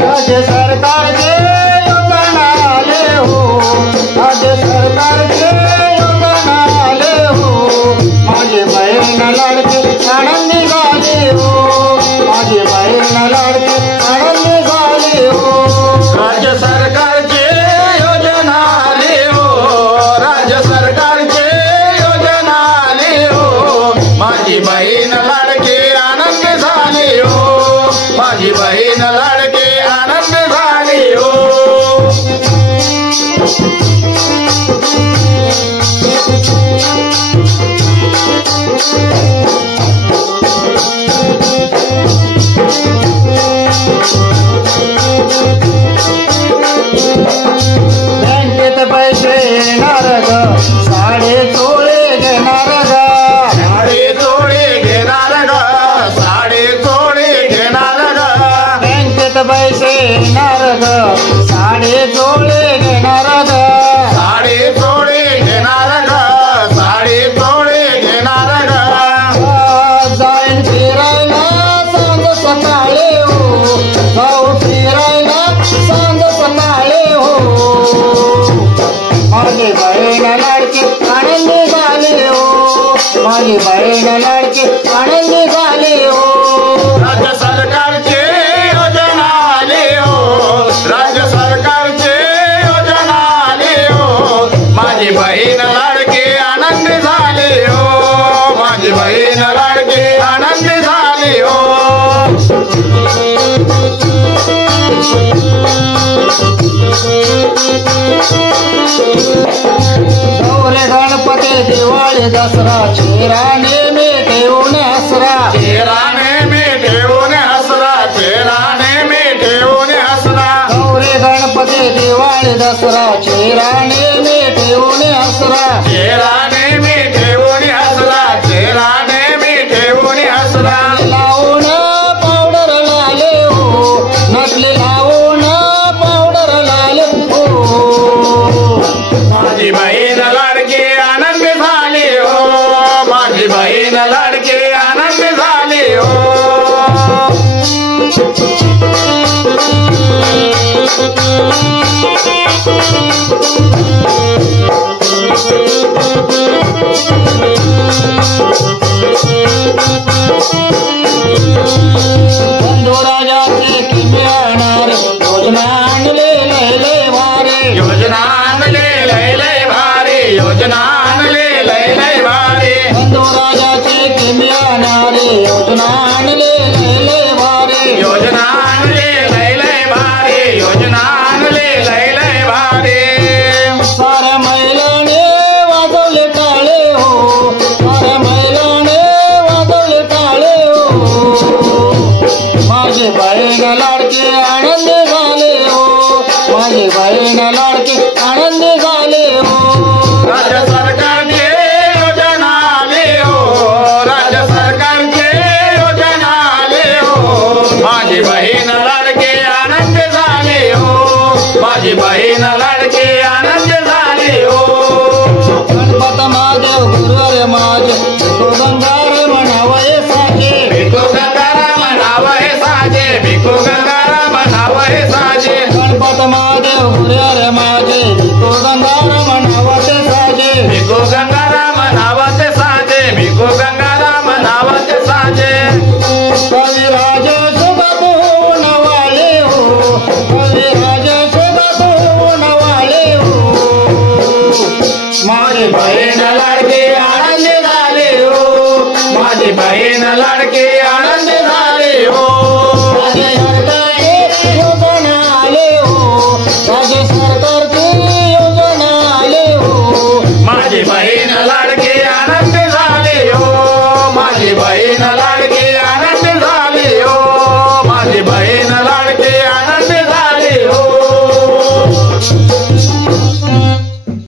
राज्य सरकारचे योजना आले हो, राज्य सरकारचे योजना आले हो, माझी बहीण लाडकी आनंदी झाली हो, माझी बहीण लाडकी आनंदी झाली हो. राज्य सरकारचे योजना आले हो, राज्य सरकारचे योजना आले हो, माझी बहीण लाडकी आनंदी झाली हो, माझी बहीण लाडकी आनंदी झाली हो. बँकेत पैसे येणार ग, साडे तोळे घेणार ग, साडे तोळे घेणार ग, साडे तोळे घेणार ग. बँकेत पैसे येणार ग, साडे तोळे घेणार ग, साडे तोळे घेणार ग, साडे तोळे घेणार ग. जाईन फिरायला सांग सकाळी हो, जाऊ फिरायला सांग सकाळी हो, माझी बहीण लाडकी आनंदी झाली हो, माझी बहीण लाडकी आनंदी झाली हो. राज्य सरकारचे योजना आले हो, राज्य सरकारचे योजना आले हो, माझी बहीण लाडकी आनंदी झाली हो, माझी बहीण लाडकी आनंदी झाली हो. गौरे गणपती दिवाळी दसरा चेहरा नेहमी ठेवून हसरा, चेहराने मी ठेवून हसरा, चेहराने मी ठेवून हसरा. गौरे गणपती दिवाळी दसरा चेहरा नेहमी ठेवून हसरा, चेहराने मी ठेवून हसरा, चेहराने मी ठेवून हसरा. लावून पावडर लाले हो, नकली लावून पावडर लाले हो, माझी बहीण लाडकी आनंदी झाली हो, माझी बहीण लाडकी आनंदी झाली हो. बंधू राजाचे किमी आणणार योजना आणले लयले भारे, योजना आणले लय लय भारी, योजना आणले लय लय भारी. बंधू राजाचे किमी आणणारे योजना आणले लयले भारे, योजना आणले लय लय भारी, योजना आणले लय लय भारी. साऱ्या महिलाने वाजवले टाळे हो, साऱ्या महिलाने वाजवले टाळे हो, माझी बहीण लाडकी आनंदी झाले हो, माझी बहीण लाडकी आनंदी झाले हो. राज्य सरकारचे योजना आले हो, राज्य सरकारचे योजना आले हो, माझी बहीण लाडकी आनंदी झाली हो, माझी बहीण लाडकी आनंदी झाली हो. गणपत महादेव गुरुवार माझे भिको गंगार म्हणावये साजे, भिको गंगारा म्हणावं हे साजे, भिको गंगारा म्हणावं हे साजे. गणपत महादेव गुरुवार माझे भिको गंगार म्हणावते साजे, भिको गंगारा म्हणावं ते साजे, भिको गंगारा म्हणावं ते साजे. कविराज सुगत होऊन वाले हो, कविराज सुगत होऊन वाले हो, माझी बहीण लाडकी आनंदी झाली हो, माझी बहीण लाडकी आनंदी झाली हो.